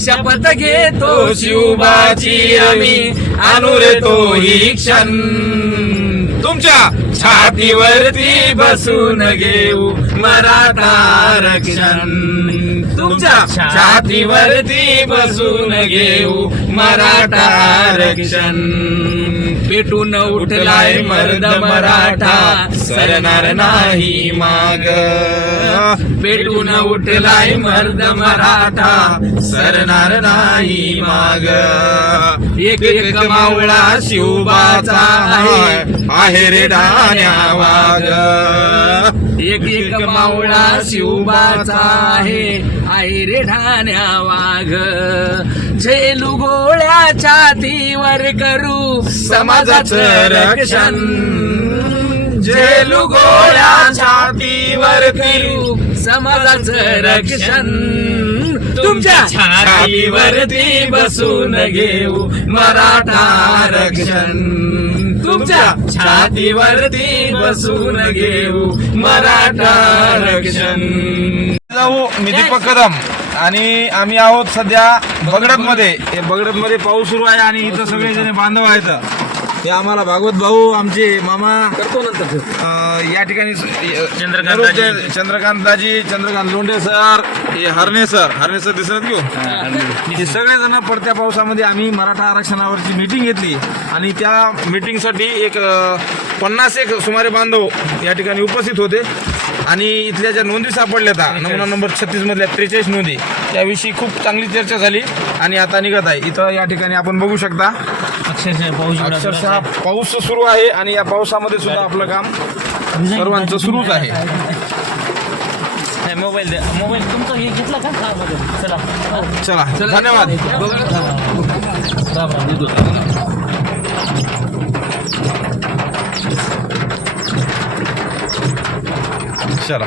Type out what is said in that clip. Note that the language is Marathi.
शपथ घेतो शिवबाची आम्ही. अनुर तो ही क्षण. तुमच्या छातीवरती बसून घेऊ मराठा आरक्षण. तुमच्या छातीवरती बसून घेऊ मराठा आरक्षण. पेटून उठलाय मर्द मराठा सरणार नाही माग. पेटून उठलाय मर्द मराठा सरणार नाही माग. एक एक मावळा शिवबाचा आहे आहे रे डाण्या वाग. एक एक मावळा शिवबाचा आहे आहे रे ढाण्या वाघ झेलू गोळ्या छातीवर करू समाजाचं रक्षण. झेलू गोळ्या छातीवर करू समाजाचं रक्षण. तुमच्या छातीवरती बसून घेऊ. मराठा आरक्षण तुमच्या छातीवरती बसून घेऊ. मराठा आरक्षण जाऊ मी दीपक कदम आणि आम्ही आहोत सध्या बगडत मध्ये बगडत मध्ये पाऊस सुरू आहे आणि इथं सगळे जण बांधव आहेत. हे आम्हाला भागवत भाऊ आमचे मामा करतो नंतर अं, या ठिकाणी चंद्रकांत निरोप दाजी. दे- चंद्रकांत दाजी चंद्रकांत लोंढे सर हे हरणे सर हरणे सर दिसत घेऊ. हे सगळेजण पडत्या पावसामध्ये आम्ही मराठा आरक्षणावरची मीटिंग घेतली. आणि त्या मीटिंगसाठी एक अं, पन्नास एक सुमारे बांधव या ठिकाणी उपस्थित होते. आणि इथल्या ज्या नोंदी सापडल्या त्या नमुना नंबर छत्तीस मधल्या त्रेचाळीस नोंदी. त्याविषयी खूप चांगली चर्चा झाली आणि आता निघत आहे. इथं या ठिकाणी आपण बघू शकता. अक्षरशः पाऊस अक्षरशः पाऊस सुरू आहे आणि या पावसामध्ये सुद्धा आपलं काम सर्वांचं सुरूच आहे. मोबाईल द्या. मोबाईल तुमचा हे घेतला का? मध्ये. चला. चला. धन्यवाद. चला.